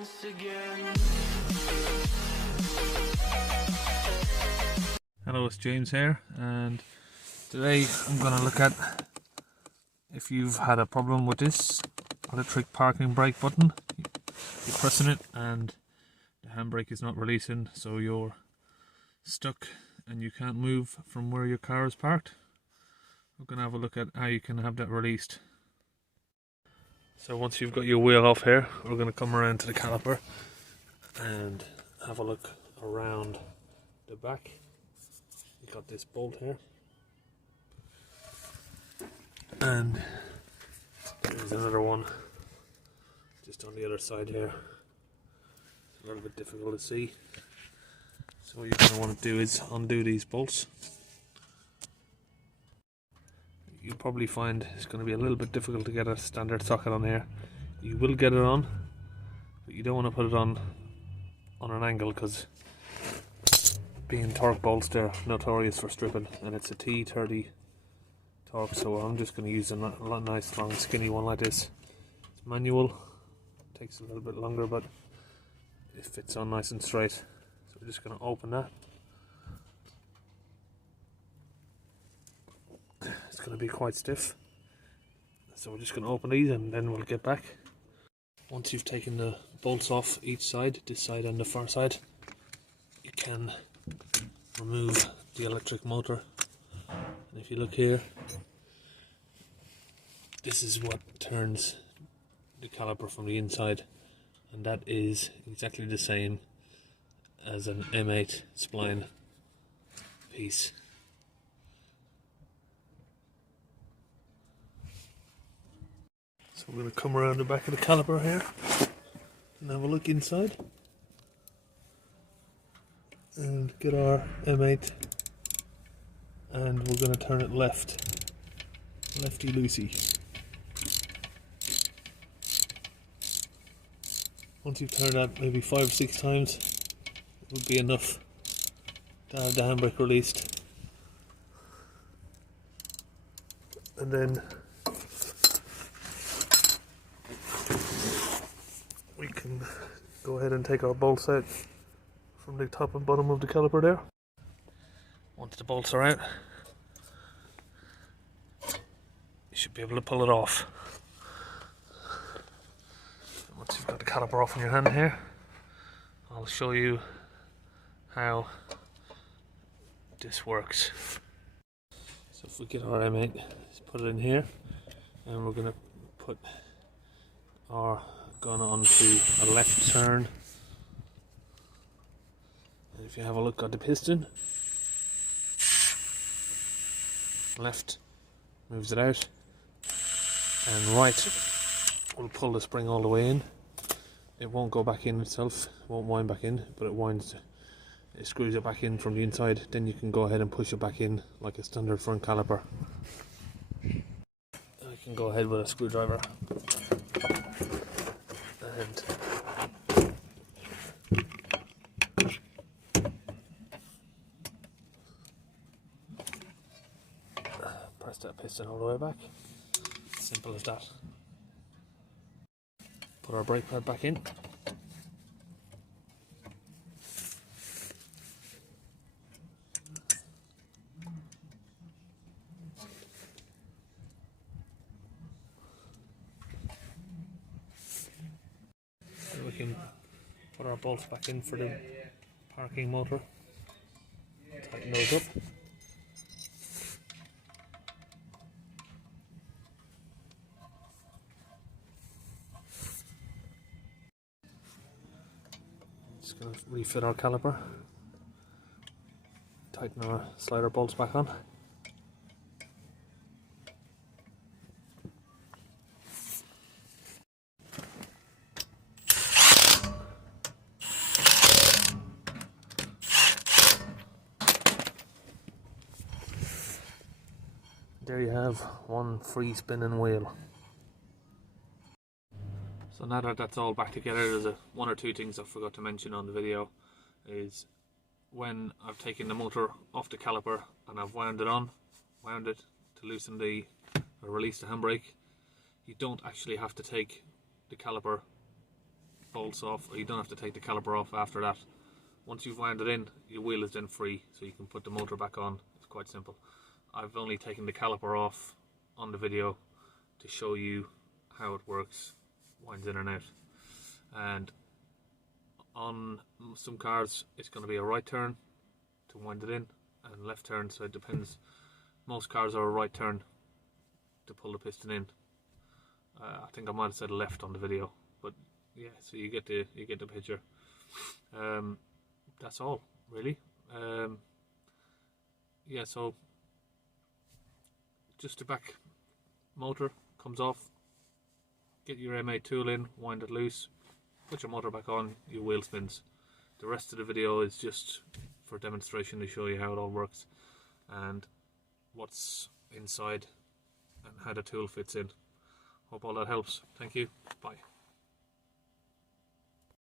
once again. Hello, it's James here, and today I'm going to look at if you've had a problem with this electric parking brake button. You're pressing it and the handbrake is not releasing, so you're stuck and you can't move from where your car is parked. We're going to have a look at how you can have that released. So once you've got your wheel off here, we're going to come around to the caliper and have a look around the back. You've got this bolt here, and there's another one just on the other side here. It's a little bit difficult to see, so what you're going to want to do is undo these bolts. You'll probably find it's going to be a little bit difficult to get a standard socket on here. You will get it on, but you don't want to put it on an angle, because being torque bolts, they're notorious for stripping, and it's a T30 torque, so I'm just going to use a nice strong skinny one like this. It's manual, takes a little bit longer, but it fits on nice and straight. So we're just going to open that. It's going to be quite stiff, so we're just going to open these and then we'll get back. Once you've taken the bolts off each side, this side and the far side, you can remove the electric motor. And if you look here, this is what turns the caliper from the inside, and that is exactly the same as an M8 spline piece. So we're going to come around the back of the caliper here and have a look inside and get our M8, and we're going to turn it lefty loosey. Once you've turned that maybe 5 or 6 times, it would be enough to have the handbrake released. And then we can go ahead and take our bolts out from the top and bottom of the caliper there. Once the bolts are out, you should be able to pull it off. Once you've got the caliper off in your hand here, I'll show you how this works. So if we get our M8, let's put it in here, and we're going to put our gun onto a left turn. And if you have a look at the piston, left moves it out, and right will pull the spring all the way in. It won't go back in itself, it won't wind back in, but it screws it back in from the inside. Then you can go ahead and push it back in like a standard front caliper. I can go ahead with a screwdriver and press that piston all the way back. Simple as that. Put our brake pad back in. And we can put our bolts back in for the parking motor. Tighten those up. Just going to refit our caliper, tighten our slider bolts back on. There you have one free spinning wheel. So now that that's all back together, there's one or two things I forgot to mention on the video. Is when I've taken the motor off the caliper and I've wound it to loosen or release the handbrake, you don't actually have to take the caliper bolt bolts off, or you don't have to take the caliper off after that. Once you've wound it in, your wheel is then free, so you can put the motor back on. It's quite simple. I've only taken the caliper off on the video to show you how it works, winds in and out. And on some cars it's going to be a right turn to wind it in, and left turn, so it depends. Most cars are a right turn to pull the piston in. I think I might have said left on the video, but yeah, so you get the picture. That's all really. Yeah, so just the back motor comes off, get your M8 tool in, wind it loose, put your motor back on, your wheel spins. The rest of the video is just for demonstration to show you how it all works and what's inside and how the tool fits in. Hope all that helps. Thank you. Bye.